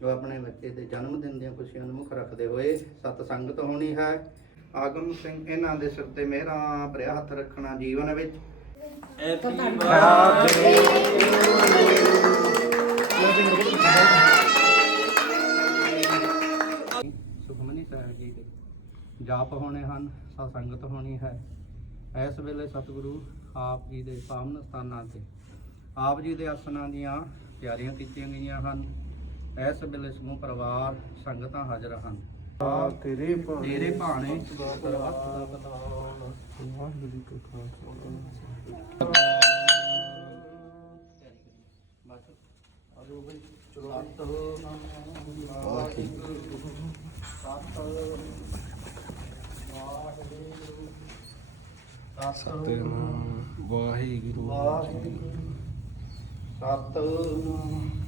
ਜੋ ਆਪਣੇ ਬੱਚੇ ਦੇ ਜਨਮ ਦਿਨ ਦੀਆਂ ਖੁਸ਼ੀਆਂ ਨੂੰ ਮੁੱਖ ਰੱਖਦੇ ਹੋਏ ਸਤ ਸੰਗਤ ਹੋਣੀ ਹੈ। ਆਗਮ ਸਿੰਘ ਇਹਨਾਂ ਦੇ ਸਿਰ ਤੇ ਮਿਹਰਾਂ ਭਰਿਆ ਹੱਥ ਰੱਖਣਾ ਜੀਵਨ ਵਿੱਚ। ਸੁਖਮਨੀ ਸਾਹਿਬ ਜੀ ਦੇ ਜਾਪ ਹੋਣੇ ਹਨ ਸਤ ਸੰਗਤ ਹੋਣੀ ਹੈ। ਇਸ ਵੇਲੇ ਸਤਿਗੁਰੂ ਆਪ ਜੀ ਦੇ ਪਾਵਨ ਸਥਾਨਾਂ ਤੇ ਆਪ ਜੀ ਦੇ ਆਸਣਾਂ ਦੀਆਂ ਤਿਆਰੀਆਂ ਕੀਤੀਆਂ ਗਈਆਂ ਹਨ। ਇਸ ਵੇਲੇ ਸਮੂਹ ਪਰਿਵਾਰ ਸੰਗਤਾਂ ਹਾਜ਼ਰ ਹਨ। ਤੇਰੇ ਤੇਰੇ ਭਾਣੇ। ਸਤਨਾਮ ਵਾਹਿਗੁਰੂ ਸਤਿਨਾਮ ਵਾਹਿਗੁਰੂ ਵਾਹਿਗੁਰੂ ਸਤਨਾਮ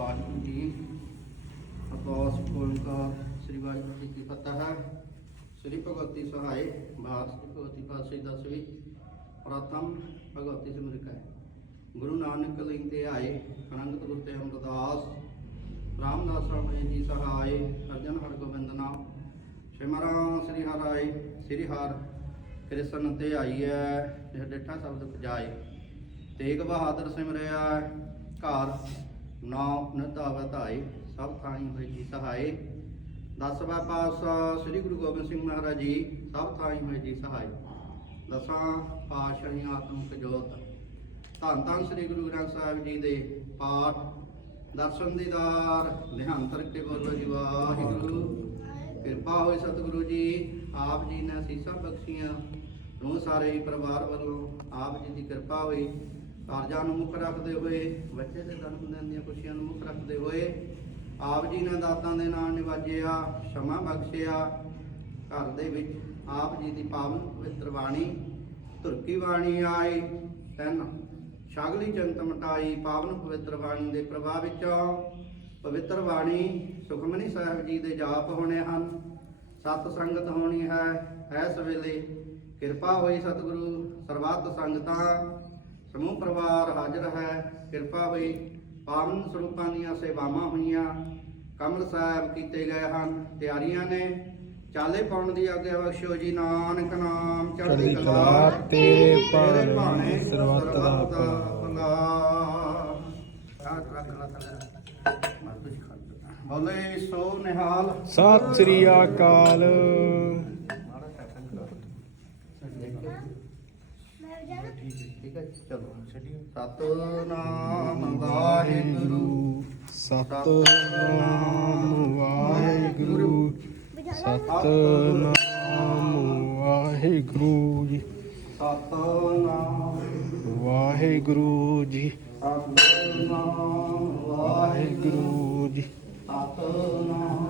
ਵਾਹਿਗੁਰੂ ਜੀ। ਅਰਦਾਸ ਓੰਕਾਰ ਸ੍ਰੀ ਵਾਹਿਗੁਰੂ ਜੀ ਕੀ ਫਤਿਹ ਸ੍ਰੀ ਭਗਵਤੀ ਸਹਾਇ ਬਾਸ਼ ਭਗਵਤੀ ਪਾਤਸ਼ਾਹੀ ਦਸਵੀਂ ਪ੍ਰਥਮ ਭਗਵਤੀ ਸਿਮਰਿਕਾ ਗੁਰੂ ਨਾਨਕ ਲਈ ਤੇ ਆਏ ਅਨੰਦ ਗੁਰ ਤੇ ਅਮਰਦਾਸ। ਰਾਮਦਾਸ ਰਾਮੇ ਜੀ ਸਹਾਇ ਅਰਜਨ ਹਰ ਗੋਬਿੰਦ ਨਾਮ। ਸਿਮਰਾਂ ਸ੍ਰੀ ਹਰਾਏ ਸ੍ਰੀ ਹਰ ਕ੍ਰਿਸ਼ਨ ਤੇ ਆਈ ਹੈ ਡੇਠਾ ਸ਼ਬਦ ਪਜਾਏ। ਤੇਗ ਬਹਾਦਰ ਸਿਮਰਿਆ ਘਰ ਨਾਮ ਨਿਤਾਵ ਧਾਈ ਸਭ ਥਾਈ ਹੋਈ ਜੀ ਸਹਾਈ ਦਸਵਾਂ ਪਾਤਸ਼ਾਹ ਸ੍ਰੀ ਗੁਰੂ ਗੋਬਿੰਦ ਸਿੰਘ ਮਹਾਰਾਜ ਜੀ, ਸਭ ਥਾਈ ਹੋਏ ਜੀ ਸਹਾਈ ਦਸਾਂ ਪਾਤਸ਼ਾਹੀ ਆਤਮਿਕ ਜੋਤ। ਧੰਨ ਧੰਨ ਸ੍ਰੀ ਗੁਰੂ ਗ੍ਰੰਥ ਸਾਹਿਬ ਜੀ ਦੇ ਪਾਠ। ਦਰਸ਼ਨ ਦੀਦਾਰ, ਨਿਹੰਤਰ ਕੇ ਬੋਲੋ ਜੀ ਵਾਹਿਗੁਰੂ। ਕਿਰਪਾ ਹੋਈ ਸਤਿਗੁਰੂ ਜੀ, ਆਪ ਜੀ ਨੇ ਸੀਸਾਂ ਬਖਸ਼ੀਆਂ। ਨੂੰ ਸਾਰੇ ਹੀ ਪਰਿਵਾਰ ਵੱਲੋਂ ਆਪ ਜੀ ਦੀ ਕਿਰਪਾ ਹੋਈ। ਕਾਰਜਾਂ ਨੂੰ ਮੁੱਖ ਰੱਖਦੇ ਹੋਏ, ਬੱਚੇ ਦੇ ਜਨਮ ਦੀਆਂ ਖੁਸ਼ੀਆਂ ਨੂੰ ਮੁੱਖ ਰੱਖਦੇ ਹੋਏ, ਆਪ ਜੀ ਨੇ ਦਾਤਾਂ ਦੇ ਨਾਲ ਨਿਵਾਜਿਆ, ਸ਼ਮਾ ਬਖਸ਼ਿਆ। ਘਰ ਦੇ ਵਿੱਚ ਆਪ ਜੀ ਦੀ ਪਾਵਨ ਪਵਿੱਤਰ ਬਾਣੀ, ਧੁਰਕੀ ਬਾਣੀ ਆਈ, ਤਨ ਸ਼ਾਗਲੀ ਚੰਤ ਮਟਾਈ ਪਾਵਨ ਪਵਿੱਤਰ ਬਾਣੀ ਦੇ ਪ੍ਰਭਾਵ ਵਿੱਚੋਂ। ਪਵਿੱਤਰ ਬਾਣੀ ਸੁਖਮਨੀ ਸਾਹਿਬ ਜੀ ਦੇ ਜਾਪ ਹੋਣੇ ਹਨ। ਸਤ ਸੰਗਤ ਹੋਣੀ ਹੈ, ਇਸ ਵੇਲੇ ਕਿਰਪਾ ਹੋਈ ਸਤਿਗੁਰੂ, ਸਰਬੱਤ ਸੰਗਤਾਂ। ਸਮੂਹ ਪਰਿਵਾਰ ਹਾਜ਼ਰ ਹੈ ਕਿਰਪਾ ਹੋਈ। ਪਾਵਨ ਸਰੂਪਾਂ ਦੀਆਂ ਸੇਵਾਵਾਂ ਹੋਈਆਂ। ਕਮਲ ਸਾਹਿਬ ਕੀਤੇ ਗਏ ਹਨ ਤਿਆਰੀਆਂ ਨੇ। ਚਾਲੇ ਪਾਉਣ ਦੀ ਆਗਿਆ ਬਖਸ਼ਿਓ ਜੀ ਨਾਨਕ ਨਾਮ ਚੜ੍ਹਦੀ ਕਲਾ ਤੇਰੇ ਭਾਣੇ ਸਰਬੱਤ ਦਾ ਭਲਾ। ਬੋਲੇ ਸੋ ਨਿਹਾਲ। ਸਤਿ ਸ੍ਰੀ ਅਕਾਲ। ਠੀਕ ਹੈ ਚਲੋ ਸਤਨਾਮ ਵਾਹਿਗੁਰੂ। ਸਤਨਾਮ ਵਾਹਿਗੁਰੂ। ਸਤਨਾਮ ਵਾਹਿਗੁਰੂ ਜੀ। ਸਤਨਾਮ। ਵਾਹਿਗੁਰੂ ਜੀ। ਸਤਨਾਮ ਵਾਹਿਗੁਰੂ। ਵਾਹਿਗੁਰੂ ਜੀ। ਸਤਨਾਮ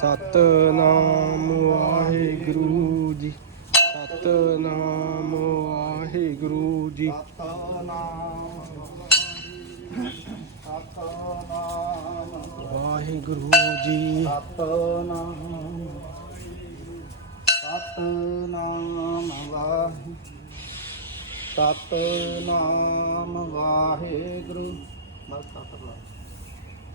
ਸਤਨਾਮ ਵਾਹਿਗੁਰੂ ਜੀ। ਸਤਨਾਮ ਵਾਹਿਗੁਰੂ ਜੀ। ਸਤਨਾਮ ਸਤਨਾਮ ਵਾਹਿਗੁਰੂ ਜੀ। ਸਤਨਾਮ ਸਤਨਾਮ ਵਾਹਿ ਸਤਨਾਮ ਵਾਹਿਗੁਰੂ। ਬਸ ਸਤਨਾਮ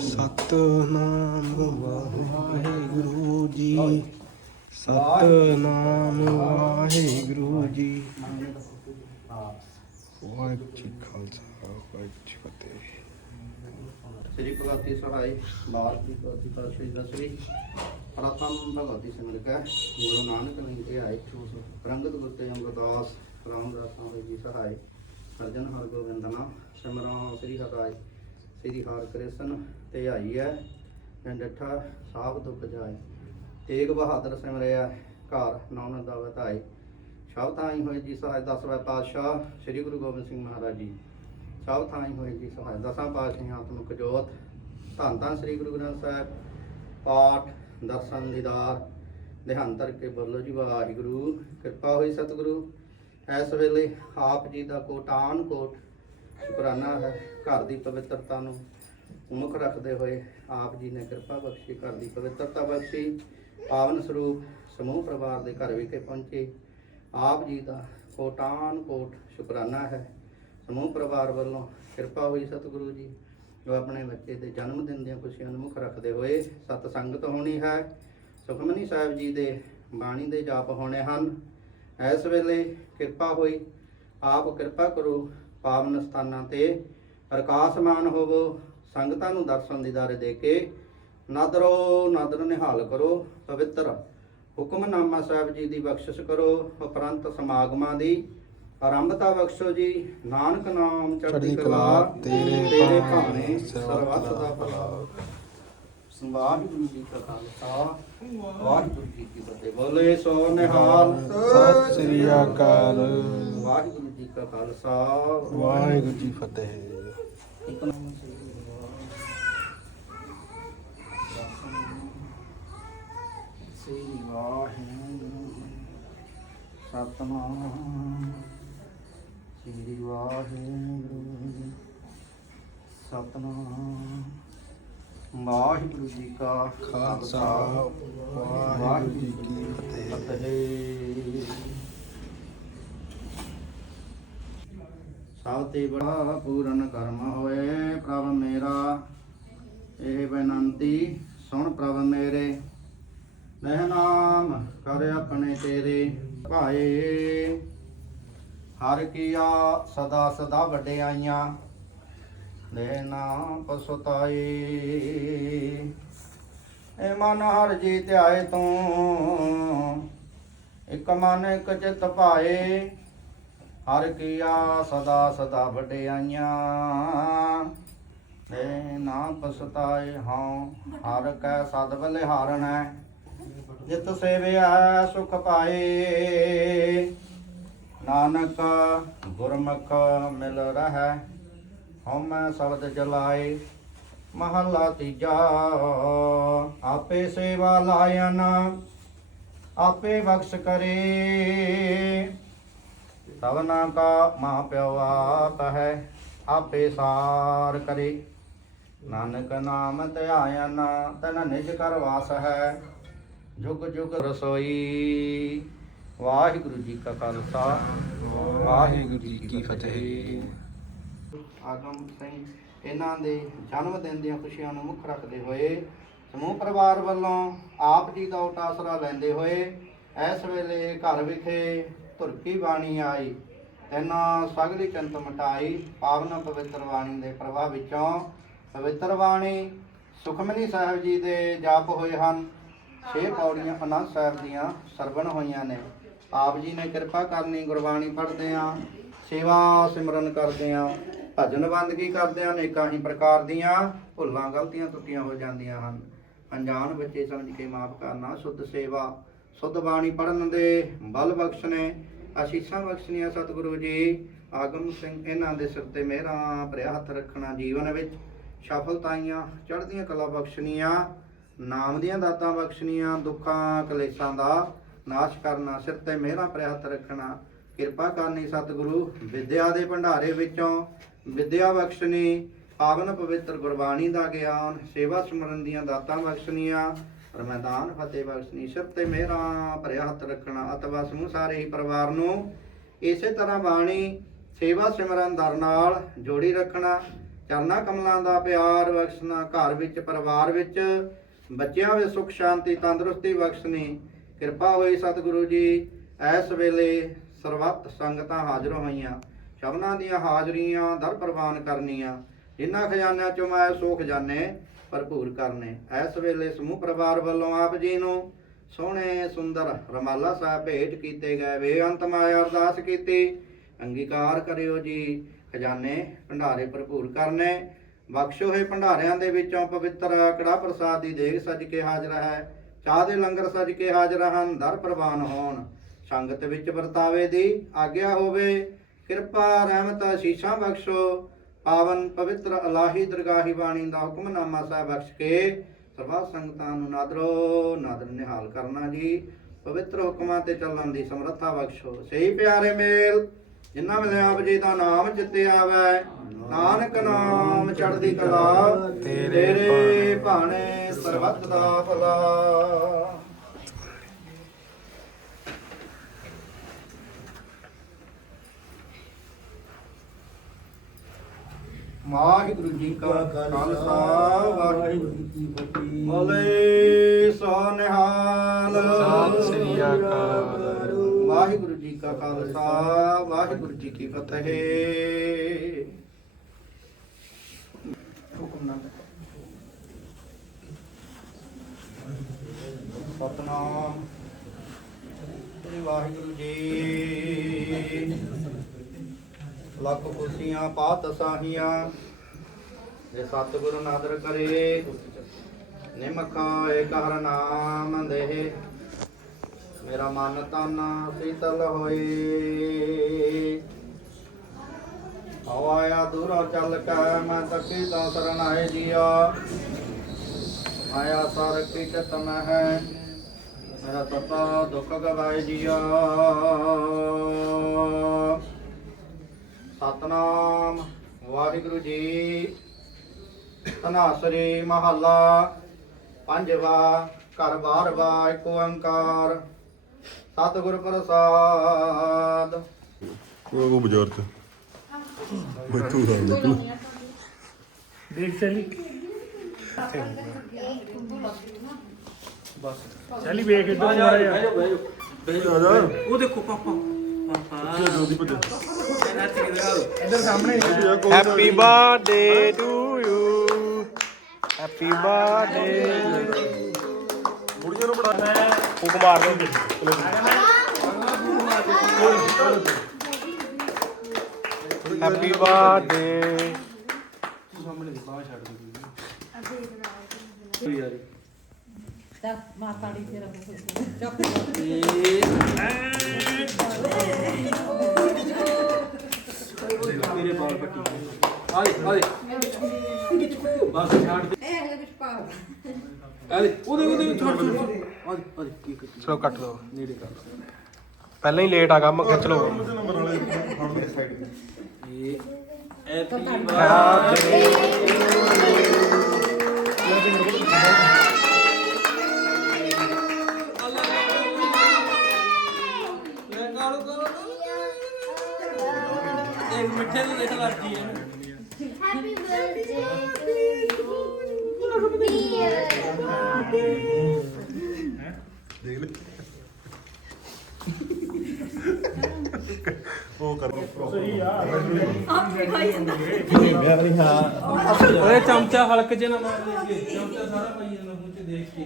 ਸਤਨਾਮ ਵਾਹਿਗੁਰੂ ਜੀ। ਸਤਨਾਮ ਵਾਹਿਗੁਰੂ ਜੀ। ਵਾਹਿਗੁਰੂ ਜੀ ਖਾਲਸਾ, ਵਾਹਿਗੁਰੂ ਜੀ ਫਤਿਹ। ਸ੍ਰੀ ਭਗਵਤੀ ਸਹਾਈ ਬਾਰ ਦੀ ਭਗਵਤੀ ਪਾਤਸ਼ਾਹੀ ਦਸਵੀਂ ਪ੍ਰਥਮ ਭਗਵਤੀ ਸਿਮਰਕੈ ਗੁਰੂ ਨਾਨਕ ਨੇ ਇਹ ਆਏ ਚੂਸ ਰੰਗਤ ਗੁਰਤੇ ਅੰਗਦਾਸ ਰਾਮਦਾਸ ਸਾਹਿਬ ਜੀ ਸਹਾਈ ਅਰਜਨ ਹਰ ਗੋਬਿੰਦਨਾ ਸਿਮਰਾਂ ਸ੍ਰੀ ਹਰਿ ਸ੍ਰੀ ਹਰਿ ਕ੍ਰਿਸ਼ਨ ਤੇ ਆਈ ਹੈ ਡੱਠਾ ਸਾਬ ਦੁਖ ਜਾਏ। ਤੇਗ ਬਹਾਦਰ ਸਿਮਰਿਆ, ਘਰ ਨੌਨ ਦਾ ਵਤਾਈ ਸਭ ਥਾਈ ਹੋਏ ਜੀ ਸਹਾਇ ਦਸਵੇਂ ਪਾਤਸ਼ਾਹ, ਸ੍ਰੀ ਗੁਰੂ ਗੋਬਿੰਦ ਸਿੰਘ ਮਹਾਰਾਜ ਜੀ। ਸਭ ਥਾਈ ਹੋਏ ਜੀ ਸਹਾਇ, ਦਸਾਂ ਪਾਤਸ਼ਾਹਾਂ ਆਤਮਿਕ ਜੋਤ। ਧੰਨ ਧੰਨ ਸ੍ਰੀ ਗੁਰੂ ਗ੍ਰੰਥ ਸਾਹਿਬ, ਪਾਠ, ਦਰਸ਼ਨ, ਦੀਦਾਰ ਦੇਹਾਂਤਰ ਕੇ ਬੋਲੋ ਜੀ ਵਾਹਿਗੁਰੂ। ਕਿਰਪਾ ਹੋਈ ਸਤਿਗੁਰੂ। ਇਸ ਵੇਲੇ ਆਪ ਜੀ ਦਾ ਕੋਟਾਨ ਕੋਟ ਸ਼ੁਕਰਾਨਾ ਹੈ ਘਰ ਦੀ ਪਵਿੱਤਰਤਾ ਨੂੰ ਮੁੱਖ ਰੱਖਦੇ ਹੋਏ ਆਪ ਜੀ ਨੇ ਕਿਰਪਾ ਬਖਸ਼ੀ, ਘਰ ਦੀ ਪਵਿੱਤਰਤਾ ਬਖਸ਼ੀ, ਪਾਵਨ ਸਰੂਪ ਸਮੂਹ ਪਰਿਵਾਰ ਦੇ ਘਰ ਵਿਖੇ ਪਹੁੰਚੇ। ਆਪ ਜੀ ਦਾ ਕੋਟਾਨ ਕੋਟ ਸ਼ੁਕਰਾਨਾ ਹੈ। ਸਮੂਹ ਪਰਿਵਾਰ ਵੱਲੋਂ ਕਿਰਪਾ ਹੋਈ ਸਤਿਗੁਰੂ ਜੀ, ਜੋ ਆਪਣੇ ਬੱਚੇ ਦੇ ਜਨਮ ਦਿਨ ਦੀਆਂ ਖੁਸ਼ੀਆਂ ਨੂੰ ਮੁੱਖ ਰੱਖਦੇ ਹੋਏ ਸਤ ਸੰਗਤ ਹੋਣੀ ਹੈ। ਸੁਖਮਨੀ ਸਾਹਿਬ ਜੀ ਦੇ ਬਾਣੀ ਦੇ ਜਾਪ ਹੋਣੇ ਹਨ। ਇਸ ਵੇਲੇ ਕਿਰਪਾ ਹੋਈ, ਆਪ ਕਿਰਪਾ ਕਰੋ ਪਾਵਨ ਸਥਾਨਾਂ ਤੇ ਪ੍ਰਕਾਸ਼ਮਾਨ ਹੋਵੋ ਸੰਗਤਾਂ ਨੂੰ ਦਰਸ਼ਨ ਦੀਦਾਰੇ ਦੇ ਕੇ ਨਦਰੋ ਨਦਰ ਨਿਹਾਲ ਕਰੋ ਪਵਿੱਤਰ ਹੁਕਮਨਾਮਾ ਸਾਹਿਬ ਜੀ ਦੀ ਬਖਸ਼ਿਸ਼ ਕਰੋ ਉਪਰੰਤ ਸਮਾਗਮਾਂ ਦੀ ਆਰੰਭਤਾ ਬਖਸ਼ੋ ਜੀ ਨਾਨਕ ਨਾਮ ਚੜ੍ਹਦੀ ਕਲਾ ਤੇਰੇ ਭਾਣੇ ਸਰਬੱਤ ਦਾ ਭਲਾ। ਵਾਹਿਗੁਰੂ ਜੀ ਕਾ ਖਾਲਸਾ। ਵਾਹਿਗੁਰੂ ਜੀ ਕੀ ਫਤਿਹ। ਬੋਲੇ ਸੋ ਨਿਹਾਲ। ਸਤਿ ਸ੍ਰੀ ਅਕਾਲ। ਵਾਹਿਗੁਰੂ ਜੀ ਕਾ ਖਾਲਸਾ। ਵਾਹਿਗੁਰੂ ਜੀ ਫਤਿਹ। ਸ੍ਰੀ ਵਾਹਿਗੁਰੂ ਸਤਨਾਮ। ਸ੍ਰੀ ਵਾਹਿਗੁਰੂ ਸਤਨਾਮ। ਵਾਹਿਗੁਰੂ ਜੀ ਕਾ ਖਾਲਸਾ, ਵਾਹਿਗੁਰੂ ਜੀ ਕੀ ਫਤਿਹ। ਫਤਿਹ ਸਭ ਤੇ ਬੜਾ ਪੂਰਨ ਕਰਮ ਹੋਏ ਪ੍ਰਭ ਮੇਰਾ, ਇਹ ਬੇਨੰਤੀ ਸੁਣ ਪ੍ਰਭ ਮੇਰੇ। ਲਹਿ ਨਾਮ ਕਰ ਆਪਣੇ ਤੇਰੇ ਭਾਏ। ਹਰ ਕੀਆ ਸਦਾ ਸਦਾ ਵਡਿਆਈਆਂ ਲੈ ਨਾਮ ਪਸੁਤਾਏ ਏ ਮਨ ਹਰ ਜੀ ਧਿਆਏ ਤੂੰ। ਇਕ ਮਨ ਇਕ ਚਿਤ ਭਾਏ। ਹਰ ਕੀਆ ਸਦਾ ਸਦਾ ਵਡਿਆਈਆਂ। ਏ ਨਾਮ ਪਸਤਾਏ ਹਾਂ ਹਰ ਕੈ ਸਦ ਬਲਿਹਾਰਣੈ ਜਿਤ ਸੇਵਿਆ ਸੁਖ ਪਾਏ। ਨਾਨਕ ਗੁਰਮੁਖ ਮਿਲ ਰਹੈ। ਹਉਮੈ ਸ਼ਬਦ ਜਲਾਏ, ਮਹੱਲਾ ਤੀਜਾ। ਆਪੇ ਸੇਵਾ ਲਾਇਨ, ਆਪੇ ਬਖਸ਼ ਕਰੇ। ਸਭਨਾ ਕਾ ਮਾਂ ਪਿਓ ਆਪ ਹੈ, ਆਪੇ ਸਾਰ ਕਰੇ। ਨਾਨਕ ਨਾਮ ਧਿਆਇਨ ਤਨ ਨਿਜ ਕਰ ਵਾਸ ਹੈ। ਜੁਗ ਜੁਗ ਰਸੋਈ। ਵਾਹਿਗੁਰੂ ਜੀ ਕਾ ਖਾਲਸਾ, ਵਾਹਿਗੁਰੂ ਜੀ ਕੀ ਫਤਿਹ। ਆਗਮ ਸਿੰਘ ਇਹਨਾਂ ਦੇ ਜਨਮ ਦਿਨ ਦੀਆਂ ਖੁਸ਼ੀਆਂ ਨੂੰ ਮੁੱਖ ਰੱਖਦੇ ਹੋਏ ਸਮੂਹ ਪਰਿਵਾਰ ਵੱਲੋਂ ਆਪ ਜੀ ਦਾ ਉਟਾਸਰਾ ਲੈਂਦੇ ਹੋਏ ਇਸ ਵੇਲੇ ਘਰ ਵਿਖੇ ਧੁਰਕੀ ਬਾਣੀ ਆਈ। ਤੈਨਾਂ ਸਗਲੀ ਚੰਤ ਮਟਾਈ, ਪਾਵਨ ਪਵਿੱਤਰ ਬਾਣੀ ਦੇ ਪ੍ਰਭਾਵ ਵਿੱਚੋਂ ਪਵਿੱਤਰ ਬਾਣੀ ਸੁਖਮਨੀ ਸਾਹਿਬ ਜੀ ਦੇ ਜਾਪ ਹੋਏ ਹਨ। ਛੇ ਪੌੜੀਆਂ ਅਨੰਦ ਸਾਹਿਬ ਦੀਆਂ ਸਰਵਣ ਹੋਈਆਂ ਨੇ। ਆਪ ਜੀ ਨੇ ਕਿਰਪਾ ਕਰਨੀ ਗੁਰਬਾਣੀ ਪੜ੍ਹਦੇ ਆ, ਸੇਵਾ ਸਿਮਰਨ ਕਰਦੇ ਆ। ਭਜਨ ਬੰਦਗੀ ਕਰਦੇ ਹਨ ਅਨੇਕਾਂ ਹੀ ਪ੍ਰਕਾਰ ਦੀਆਂ ਭੁੱਲਾਂ ਗਲਤੀਆਂ ਟੁੱਟੀਆਂ ਹੋ ਜਾਂਦੀਆਂ ਹਨ। ਅਣਜਾਣ ਬੱਚੇ ਸਮਝ ਕੇ ਮਾਫ ਕਰਨਾ ਸ਼ੁੱਧ ਸੇਵਾ। ਸ਼ੁੱਧ ਬਾਣੀ ਪੜਨ ਦੇ ਬਲ ਬਖਸ਼ਣੇ। ਅਸੀਸਾਂ ਬਖਸ਼ਣੀਆਂ ਸਤਿਗੁਰੂ ਜੀ। ਆਗਮ ਸਿੰਘ ਇਹਨਾਂ ਦੇ ਸਿਰ ਤੇ ਮਿਹਰਾਂ ਭਰਿਆ ਹੱਥ ਰੱਖਣਾ ਜੀਵਨ ਵਿੱਚ। ਸਫਲਤਾਈਆਂ, ਚੜ੍ਹਦੀਆਂ ਕਲਾ ਬਖਸ਼ਣੀਆਂ, ਨਾਮ ਦੀਆਂ ਦਾਤਾਂ ਬਖਸ਼ਣੀਆਂ, ਦੁੱਖਾਂ, ਕਲੇਸ਼ਾਂ ਦਾ ਨਾਸ਼ ਕਰਨਾ, ਸਿਰ ਤੇ ਮਿਹਰਾਂ ਭਰਿਆ ਹੱਥ ਰੱਖਣਾ। ਕਿਰਪਾ ਕਰਨੀ ਸਤਿਗੁਰੂ। ਵਿਦਿਆ ਦੇ ਭੰਡਾਰੇ ਵਿੱਚੋਂ ਵਿਦਿਆ ਬਖਸ਼ਣੀ ਪਾਵਨ ਪਵਿੱਤਰ ਗੁਰਬਾਣੀ ਦਾ ਗਿਆਨ, ਸੇਵਾ ਸਿਮਰਨ ਦੀਆਂ ਦਾਤਾਂ ਬਖਸ਼ਣੀਆਂ ਔਰ ਮੈਦਾਨ ਫਤਿਹ ਬਖਸ਼ਣੀ ਸਿਰ ਤੇ ਮਿਹਰਾਂ, ਭਰਿਆ ਹੱਥ ਰੱਖਣਾ, ਅਤਵਾ ਸਮੂਹ ਸਾਰੇ ਹੀ ਪਰਿਵਾਰ ਨੂੰ ਇਸੇ ਤਰ੍ਹਾਂ ਬਾਣੀ, ਸੇਵਾ ਸਿਮਰਨ ਦਰ ਨਾਲ ਜੋੜੀ ਰੱਖਣਾ, ਚਰਨਾ ਕਮਲਾਂ ਦਾ ਪਿਆਰ ਬਖਸ਼ਣਾ, ਘਰ ਵਿੱਚ, ਪਰਿਵਾਰ ਵਿੱਚ, ਬੱਚਿਆਂ ਵਿੱਚ ਸੁਖ, ਸ਼ਾਂਤੀ, ਤੰਦਰੁਸਤੀ ਬਖਸ਼ਣੀ, ਕਿਰਪਾ ਹੋਈ ਸਤਿਗੁਰੂ ਜੀ ਐਸ ਵੇਲੇ ਸਰਬੱਤ ਸੰਗਤਾਂ ਹਾਜ਼ਰ ਹੋਈਆਂ। ਸ਼ਬਨਾਂ ਦੀਆਂ ਹਾਜ਼ਰੀਆਂ ਦਰ ਪ੍ਰਵਾਨ ਕਰਨੀਆਂ। ਜਿਨ੍ਹਾਂ ਖਜ਼ਾਨਿਆਂ ਚੋਂ ਮੈਂ ਸੋ ਖਜ਼ਾਨੇ ਭਰਪੂਰ ਕਰਨੇ। ਇਸ ਵੇਲੇ ਸਮੂਹ ਪਰਿਵਾਰ ਵੱਲੋਂ ਆਪ ਜੀ ਨੂੰ ਸੋਹਣੇ ਸੁੰਦਰ ਰਮਾਲਾ ਸਾਹਿਬ ਭੇਟ ਕੀਤੇ ਗਏ। ਵੇ ਮਾਇਆ ਅਰਦਾਸ ਕੀਤੀ। ਅੰਗੀਕਾਰ ਕਰਿਓ ਜੀ। ਖਜ਼ਾਨੇ ਭੰਡਾਰੇ ਭਰਪੂਰ ਕਰਨੇ। ਬਖਸ਼ੋ ਹੋਏ ਭੰਡਾਰਿਆਂ ਦੇ ਵਿੱਚੋਂ ਪਵਿੱਤਰ ਕੜਾ ਪ੍ਰਸਾਦ ਦੀ ਦੇਗ ਸਜ ਕੇ ਹਾਜ਼ਰ ਹੈ। ਚਾਹ ਦੇ ਲੰਗਰ ਸਜ ਕੇ ਹਾਜ਼ਰ ਹਨ। ਦਰ ਪ੍ਰਵਾਨ ਹੋਣ। ਸੰਗਤ ਵਿੱਚ ਵਰਤਾਵੇ ਦੀ ਆਗਿਆ ਹੋਵੇ। ਕਿਰਪਾ ਰਹਿਮਤ ਅਸੀਸਾਂ ਬਖਸ਼ੋ। ਪਾਵਨ ਪਵਿੱਤਰ ਅਲਾਹੀ ਦਰਗਾਹੀ ਬਾਣੀ ਦਾ ਹੁਕਮਨਾਮਾ ਸਾਹਿਬ ਬਖਸ਼ ਕੇ ਸਰਬਾ ਸੰਗਤਾਂ ਨੂੰ ਨਾਦਰੋ, ਨਾਦਰ ਨਿਹਾਲ ਕਰਨਾ ਜੀ। ਪਵਿੱਤਰ ਹੁਕਮਾਂ ਤੇ ਚੱਲਣ ਦੀ ਸਮਰੱਥਾ ਬਖਸ਼ੋ। ਸਹੀ ਪਿਆਰੇ ਮੇਲ ਜਿੰਨਾ ਮਿਲੇ ਆਪ ਜੀ ਦਾ ਨਾਮ ਚਿੱਤੇ ਆਵੇ, ਨਾਨਕ ਨਾਮ ਚੜ੍ਹਦੀ ਕਲਾ, ਤੇਰੇ ਭਾਣੇ ਸਰਬੱਤ ਦਾ ਭਲਾ। ਵਾਹਿਗੁਰੂ ਜੀ ਕਾ ਖਾਲਸਾ ਵਾਹਿਗੁਰੂ ਜੀ ਕੀ ਫਤਿਹ। ਬੋਲੇ ਸੋ ਨਿਹਾਲ। ਸਤਿ ਸ੍ਰੀ ਅਕਾਲ। ਵਾਹਿਗੁਰੂ ਜੀ ਕਾ ਖਾਲਸਾ ਵਾਹਿਗੁਰੂ ਜੀ ਕੀ ਫਤਿਹ। ਹੁਕਮਨਾਮਾ ਸਤਨਾਮ। ਵਾਹਿਗੁਰੂ ਜੀ। ਲੱਖ ਕੁਰਸੀਆਂ ਪਾਤ ਸਾਹੀਆਂ। ਜੇ ਸਤਿਗੁਰੂ ਨਾਦਰ ਕਰੇ, ਨਿਮਖਾ ਏਕ ਹਰ ਨਾਮ ਦੇਹ ਮੇਰਾ ਮਨ ਤਨ ਸੀਤਲ ਹੋਏ। ਹਵਾਇਆ ਦੂਰੋਂ ਚੱਲ ਕੇ ਮੈਂ ਤੱਕੀ ਤੋਂ ਸਰਣ ਜੀਆ। ਮਾਇਆ ਸਰ ਕੀ ਚਤਨ ਹੈ, ਮੇਰਾ ਤਤਾ ਦੁੱਖ ਗਵਾਏ ਜੀਆ। ਸਤਨਾਮ। ਵਾਹਿਗੁਰੂ ਜੀ। ਤਨਾਸਰੀ ਮਹੱਲਾ। ਪੰਜਵਾ ਘਰ ਬਾਰਵਾ ਏਕ ਓੰਕਾਰ। ਸਤਿਗੁਰ ਪ੍ਰਸਾਦ। ਉਹ ਕੋ ਬਾਜ਼ਾਰ ਚ। ਬੈਠੂ ਨਿਕਲ ਦੇਖ ਚਲੀ ਚਲੀ ਵੇਖ ਇੱਧਰ। ਮਾੜਾ ਜਿਹਾ ਆ ਜਾ। ਉਹ ਦੇਖੋ ਪਾਪਾ। ਪਾਪਾ। ਇੱਧਰ ਸਾਹਮਣੇ happy birthday to you happy birthday ਬੁੜੀਆਂ ਨੂੰ ਬੜਾ ਫੂਕ ਮਾਰ ਦੇ ਹੈਪੀ ਬਰਥਡੇ ਚੱਲ ਮਾਰ ਤਾੜੀ ਤੇਰਾ ਚੁੱਪ ਮੇਰੇ ਬਾਲ ਪੱਟੀ ਆ ਦੇ ਆ ਦੇ ਬਸ ਛੱਡ ਦੇ ਇਹ ਅਗਲੇ ਵਿੱਚ ਪਾ ਆ ਦੇ ਉਹਦੇ ਉਹਦੇ ਛੱਡ ਛੱਡ ਛੱਡ। ਆ ਦੇ ਆ ਦੇ ਕੀ ਕਰ ਚਲੋ ਕੱਟ ਦੋ ਨੇੜੇ ਕਰ ਪਹਿਲਾਂ ਹੀ ਲੇਟ ਆ ਕੰਮ ਖਿੱਚ ਲਓ ਨੰਬਰ ਵਾਲੇ ਫੜ ਦੇ ਸਾਈਡ ਇੱਕ ਮਿੱਠੇ ਦੀ ਕਿਸ ਲੱਗਦੀ ਹੈ Happy birthday to you. Dear. ਦੇਖ ਲੈ ਉਹ ਕਰ ਸਹੀ ਆ ਓਏ ਚਮਚਾ ਹਲਕ ਜੇ ਨਾ ਮਾਰ ਲਈਏ ਚਮਚਾ ਸਾਰਾ ਪਈ ਜਾਂਦਾ ਮੂੰਹ ਚ ਦੇਖ ਕੇ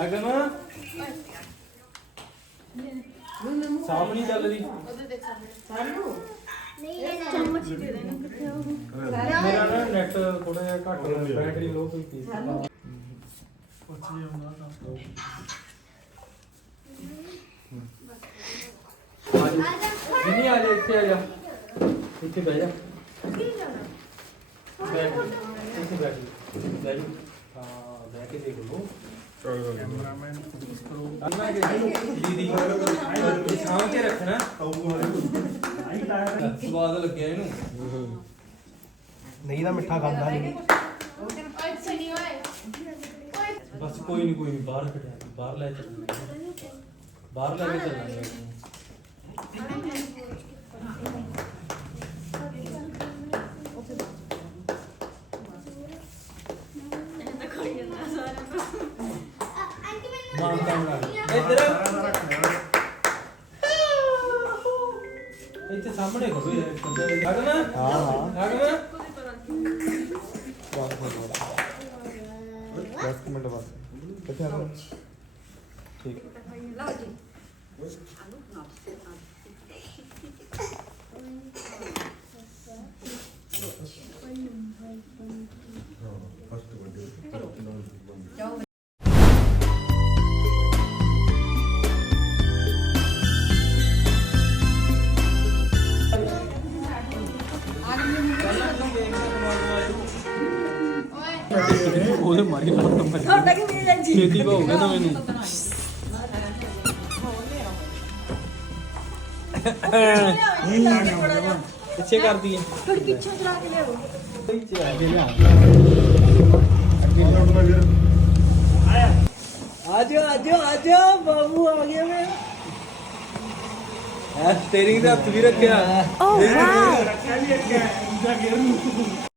ਅਗਮ। ਸਾਫ਼ ਨਹੀਂ ਚੱਲ ਰਹੀ। ਨਹੀਂ ਲੈਣਾ ਚਮਚ ਹੀ ਦੇ ਦੇਣਾ ਕਿੱਥੇ ਹੋ ਮੇਰਾ ਨਾ ਨੈਟ ਥੋੜਾ ਜਿਹਾ ਘੱਟ ਬੈਟਰੀ ਲੋ ਹੋਈ ਪਈ ਪੁੱਛੀ ਆਉਂਦਾ ਤਾਂ ਜਿੰਨੀ ਆ ਜਾ ਇੱਥੇ ਆ ਜਾ। ਇੱਥੇ ਬਹਿ ਜਾ। ਬੈਠ ਇੱਥੇ ਬੈਠ ਬੈਠ ਹਾਂ, ਬਹਿ ਕੇ ਦੇਖ ਲਓ। ਕੈਮਰਾਮੈਨ ਫੋਕਸ ਕਰੋ ਅੰਨਾ ਕੇ ਦੀਦੀ ਇਹ ਸਾਂਭ ਕੇ ਰੱਖਣਾ ਸਵਾਦ ਲੱਗਿਆ ਇਹਨੂੰ ਨਹੀਂ ਤਾਂ ਮਿੱਠਾ ਖਾਂਦਾ ਨਹੀਂ। ਬਸ ਕੋਈ ਨਹੀਂ ਕੋਈ ਨਹੀਂ ਬਾਹਰ ਖੜਿਆ, ਬਾਹਰ ਲੈ ਚੱਲਾਂਗੇ ਬਾਹਰ ਲੈ ਕੇ ਚੱਲਾਂਗੇ ਇਹਨੂੰ। ਨਾਲ ਇੱਧਰ ਇੱਥੇ ਸਾਹਮਣੇ ਖੜੋ ਯਾਰ ਇੱਕ ਅੱਧਾ ਵਾਰੀ। ਅਗਮ ਹਾਂ ਹਾਂ 10 ਮਿੰਟ ਬਾਅਦ ਕਿੱਥੇ ਆ ਠੀਕ ਉਹਦੇ ਮਾਰੀ ਲੱਤ ਮਾਰੀ ਕੀ ਛੇਤੀ ਨਾ ਮੈਨੂੰ ਪਿੱਛੇ ਕਰਦੀ ਹੈ ਥੋੜੀ ਪਿੱਛੇ ਚਲਾ ਕੇ ਲਿਆਓ ਆਜੋ ਆਜੋ ਆਜੋ ਬਾਬੂ ਆ ਗਿਆ ਮੈਂ ਐ ਸਟੀਅਰਿੰਗ ਦਾ ਹੱਥ ਵੀ ਰੱਖਿਆ ਰੱਖਿਆ ਵੀ ਇੱਕ ਦੂਜਾ ਗੇਰ ਨੂੰ